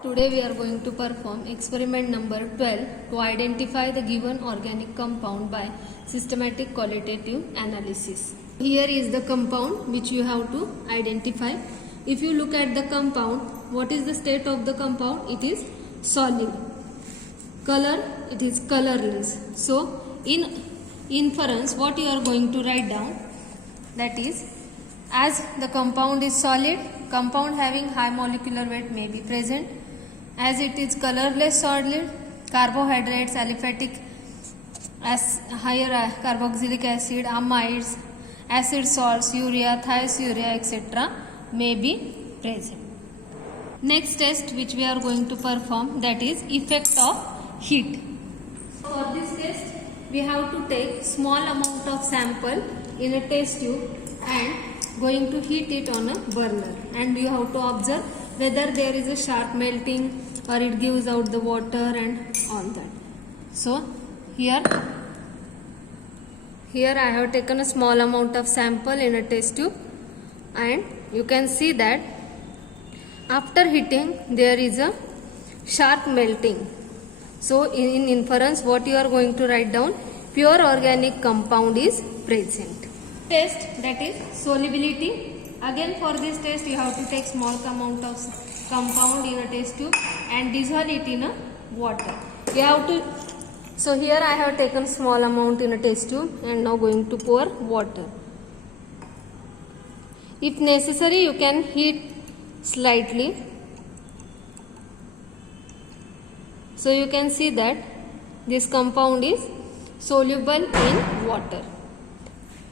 Today we are going to perform experiment number 12 to identify the given organic compound by systematic qualitative analysis. Here is the compound which you have to identify. If you look at the compound, what is the state of the compound? It is solid. Color, it is colorless. So in inference, what you are going to write down, that is, as the compound is solid, compound having high molecular weight may be present. As it is colorless solid, carbohydrates, aliphatic, higher carboxylic acid, amides, acid salts, urea, thiourea, etc. may be present. Next test which we are going to perform, that is effect of heat. For this test, we have to take small amount of sample in a test tube and going to heat it on a burner, and you have to observe whether there is a sharp melting or it gives out the water and all that. So here I have taken a small amount of sample in a test tube, and you can see that after heating there is a sharp melting. So in inference, what you are going to write down, pure organic compound is present. Test, that is solubility. Again, for this test you have to take small amount of compound in a test tube and dissolve it in a water. You have to, so here I have taken small amount in a test tube and now going to pour water. If necessary, you can heat slightly. So you can see that this compound is soluble in water.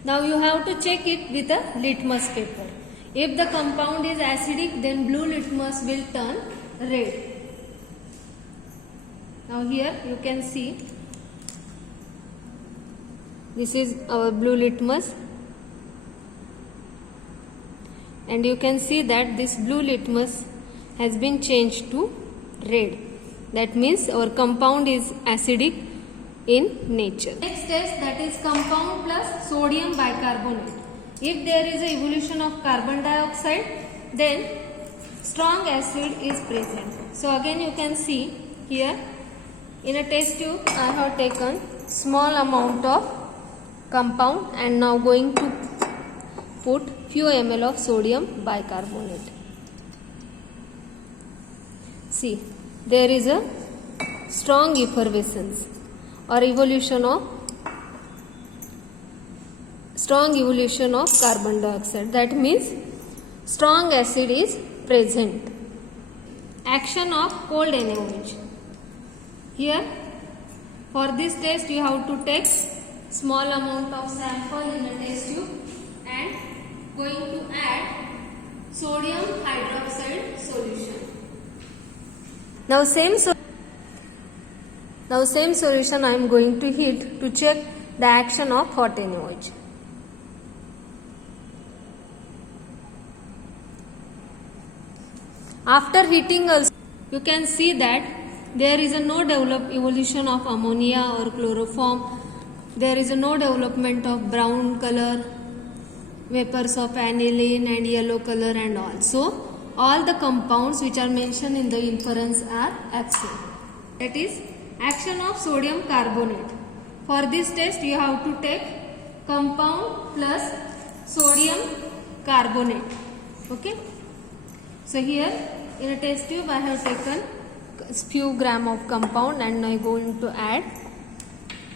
Now you have to check it with a litmus paper. If the compound is acidic, then blue litmus will turn red. Now here you can see, this is our blue litmus, and you can see that this blue litmus has been changed to red. That means our compound is acidic in nature. Next test, that is compound plus sodium bicarbonate. If there is a evolution of carbon dioxide, then strong acid is present. So again you can see here in a test tube I have taken small amount of compound and now going to put few ml of sodium bicarbonate. See, there is a strong effervescence or evolution of carbon dioxide. That means strong acid is present. Action of cold NaOH. Here for this test you have to take small amount of sample in a test tube and going to add sodium hydroxide solution. Now same solution I am going to heat to check the action of hot NaOH. After heating also, you can see that there is no evolution of ammonia or chloroform. There is no development of brown color, vapors of aniline and yellow color and all. So all the compounds which are mentioned in the inference are absent. That is action of sodium carbonate. For this test you have to take compound plus sodium carbonate. Okay. So here in a test tube I have taken few gram of compound and I am going to add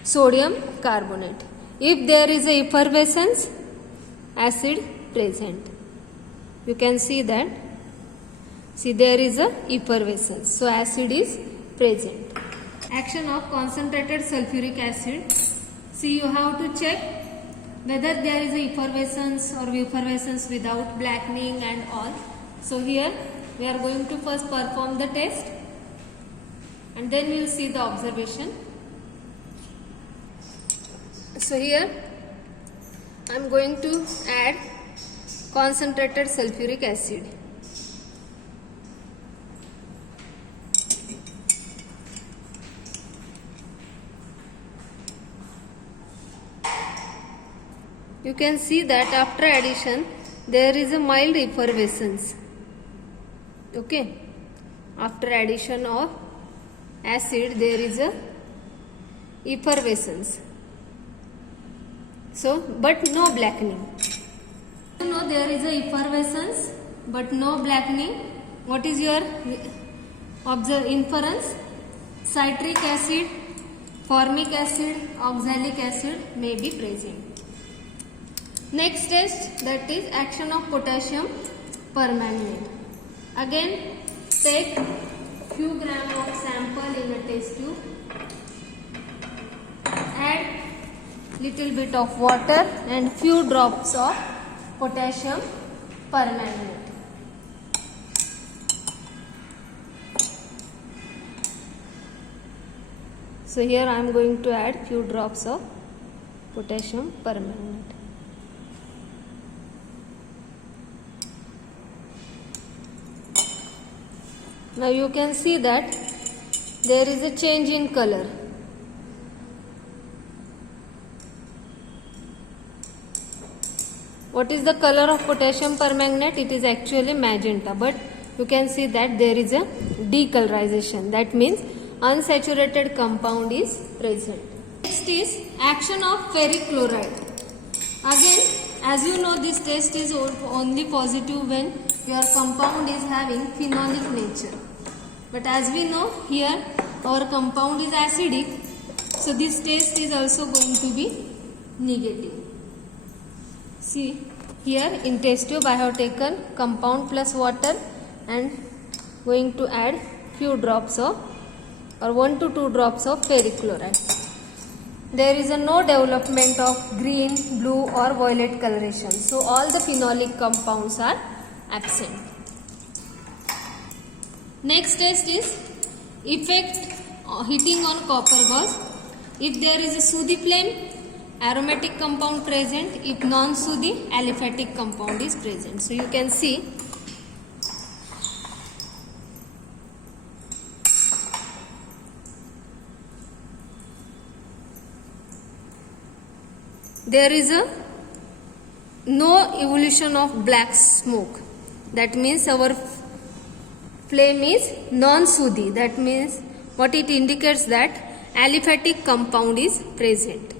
sodium carbonate. If there is a effervescence, acid present. You can see that. See, there is a effervescence. So acid is present. Action of concentrated sulfuric acid. See, you have to check whether there is a effervescence or effervescence without blackening and all. So here we are going to first perform the test and then we will see the observation. So here I am going to add concentrated sulfuric acid. You can see that after addition there is a mild effervescence. Okay. after addition of acid there is a effervescence. So, but no blackening. You know there is a effervescence but no blackening. What is your inference? Citric acid, formic acid, oxalic acid may be present. Next test, that is action of potassium permanganate. Again, take few gram of sample in a test tube. Add little bit of water and few drops of potassium permanganate. So here I am going to add few drops of potassium permanganate. Now you can see that there is a change in color. What is the color of potassium permanganate? It is actually magenta, but you can see that there is a decolorization. That means unsaturated compound is present. Next is action of ferric chloride. Again, as you know, this test is only positive when your compound is having phenolic nature. But as we know, here our compound is acidic, so this test is also going to be negative. See, here in test tube I have taken compound plus water and going to add few drops of or 1 to 2 drops of ferric chloride. There is no development of green, blue or violet coloration. So all the phenolic compounds are absent. Next test is effect heating on copper gauze. If there is a sooty flame, aromatic compound present. If non-sooty, aliphatic compound is present. So you can see there is no evolution of black smoke. That means our flame is non-sooty. That means what it indicates that aliphatic compound is present.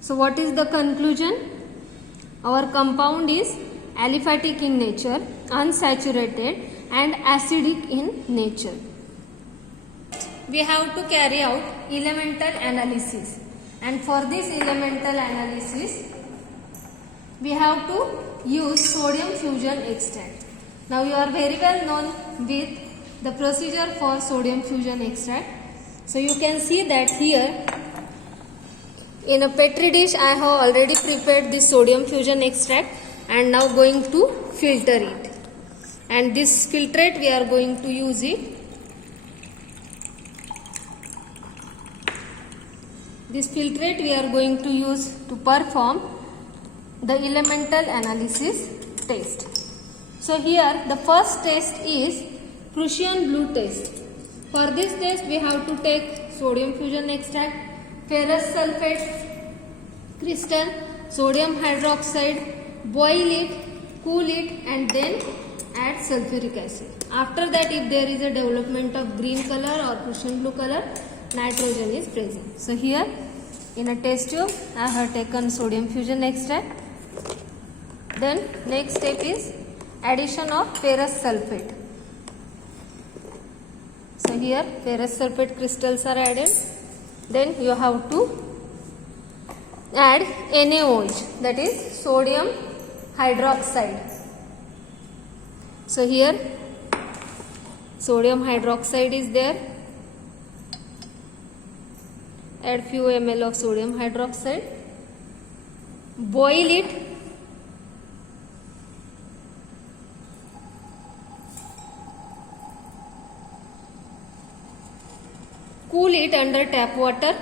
So what is the conclusion? Our compound is aliphatic in nature, unsaturated and acidic in nature. We have to carry out elemental analysis, and for this elemental analysis we have to use sodium fusion extract. Now you are very well known with the procedure for sodium fusion extract. So you can see that here in a petri dish I have already prepared this sodium fusion extract and now going to filter it. And this filtrate we are going to use it. This filtrate we are going to use to perform the elemental analysis test. So here the first test is Prussian blue test. For this test we have to take sodium fusion extract, ferrous sulfate crystal, sodium hydroxide, boil it, cool it and then add sulfuric acid. After that, if there is a development of green color or Prussian blue color, nitrogen is present. So here in a test tube I have taken sodium fusion extract. Then next step is addition of ferrous sulfate. So here ferrous sulfate crystals are added. Then you have to add NaOH, that is sodium hydroxide. So here sodium hydroxide is there. Add few ml of sodium hydroxide. Boil it. Cool it under tap water.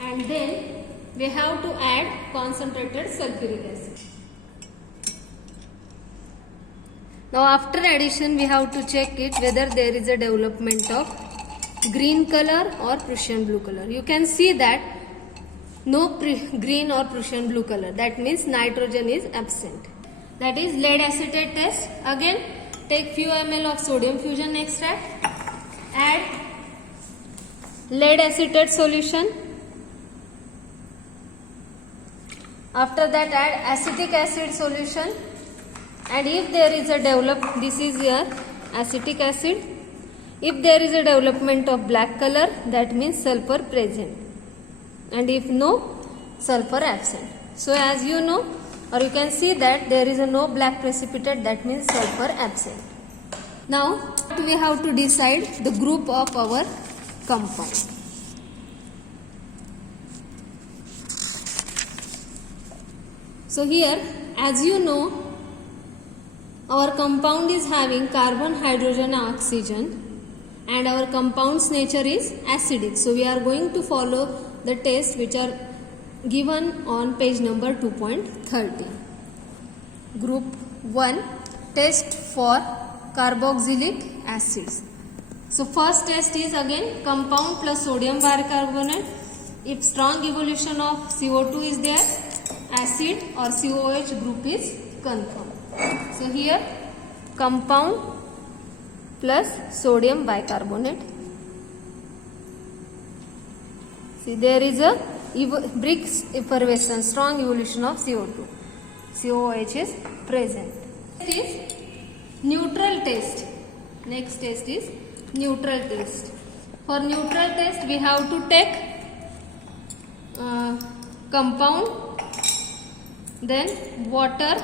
And then we have to add concentrated sulfuric acid. Now after addition we have to check it whether there is a development of green color or Prussian blue color. You can see that no green or Prussian blue color. That means nitrogen is absent. That is lead acetate test. Again, take few ml of sodium fusion extract, add lead acetate solution. After that, add acetic acid solution, and if there is a this is your acetic acid. If there is a development of black color, that means sulfur present, and if no, sulfur absent. So as you know, or you can see that there is a no black precipitate, that means sulfur absent. Now we have to decide the group of our compound. So here, as you know, our compound is having carbon, hydrogen, oxygen, and our compound's nature is acidic. So we are going to follow the tests which are given on page number 2.30. Group 1, test for carboxylic acids. So first test is again compound plus sodium bicarbonate. If strong evolution of CO2 is there, acid or COH group is confirmed. So here compound plus sodium bicarbonate. See, there is a Briggs effervescence, strong evolution of CO2. COH is present. Next is neutral test. Next test is neutral test. For neutral test, we have to take compound, then water.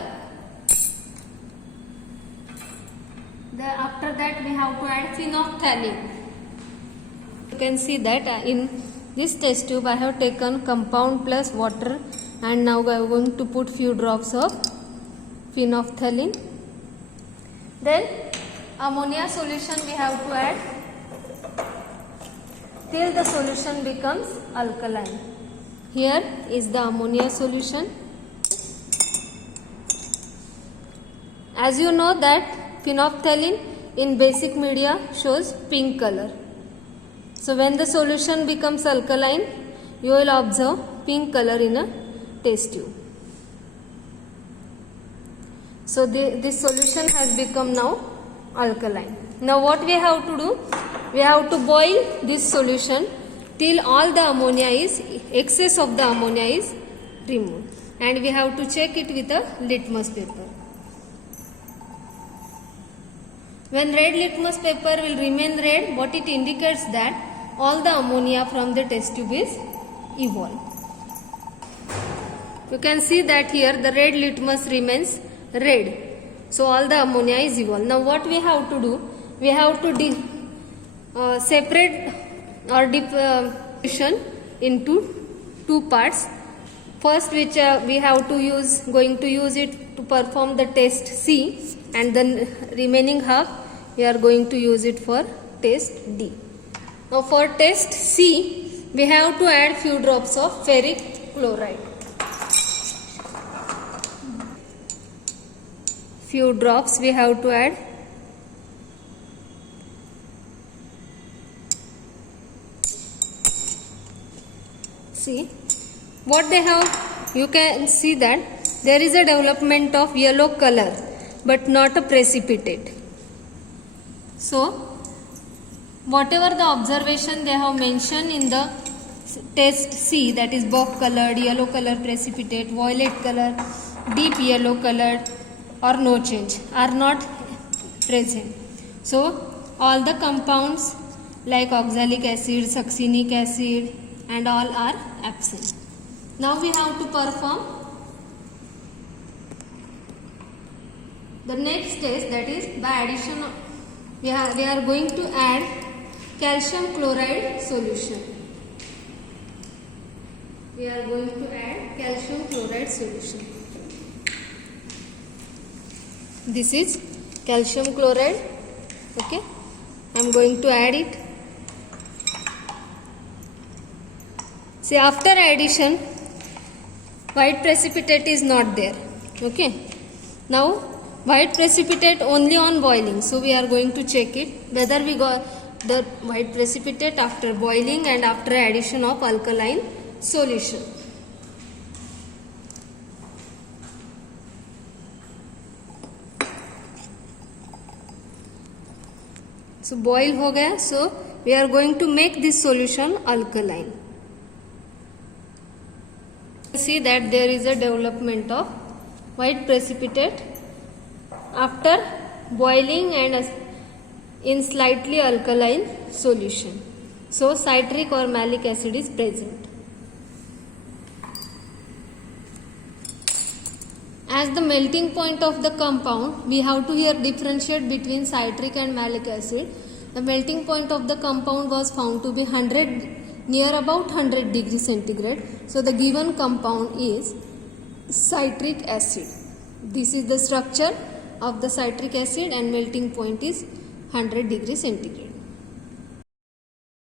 After that, we have to add phenolphthalein. You can see that in this test tube I have taken compound plus water, and now I am going to put few drops of phenolphthalein. Then ammonia solution we have to add till the solution becomes alkaline. Here is the ammonia solution. As you know that phenolphthalein in basic media shows pink color. So when the solution becomes alkaline, you will observe pink color in a test tube. So this solution has become now alkaline. Now what we have to do? We have to boil this solution till all the ammonia is, excess of the ammonia is removed. And we have to check it with a litmus paper. When red litmus paper will remain red, what it indicates that all the ammonia from the test tube is evolved. You can see that here the red litmus remains red. So all the ammonia is evolved. Now what we have to do? We have to separate or division into two parts. First, which we have to going to use it to perform the test C, and then remaining half we are going to use it for test D. Now for test C, we have to add few drops of ferric chloride. Few drops we have to add. See what they have, you can see that there is a development of yellow color but not a precipitate. So whatever the observation they have mentioned in the test C, that is buff colored, yellow color precipitate, violet color, deep yellow colored, or no change, are not present. So all the compounds like oxalic acid, succinic acid and all are absent. Now we have to perform the next test, that is by addition of, we are going to add calcium chloride solution. We are going to add calcium chloride solution. This is calcium chloride. Okay, I am going to add it. See, after addition, white precipitate is not there. Okay, now white precipitate only on boiling. So we are going to check it whether we got the white precipitate after boiling and after addition of alkaline solution. So boil हो गया. So we are going to make this solution alkaline. See that there is a development of white precipitate after boiling and in slightly alkaline solution. So citric or malic acid is present. As the melting point of the compound, we have to here differentiate between citric and malic acid. The melting point of the compound was found to be near about 100 degrees centigrade. So the given compound is citric acid. This is the structure of the citric acid and melting point is 100 degrees centigrade.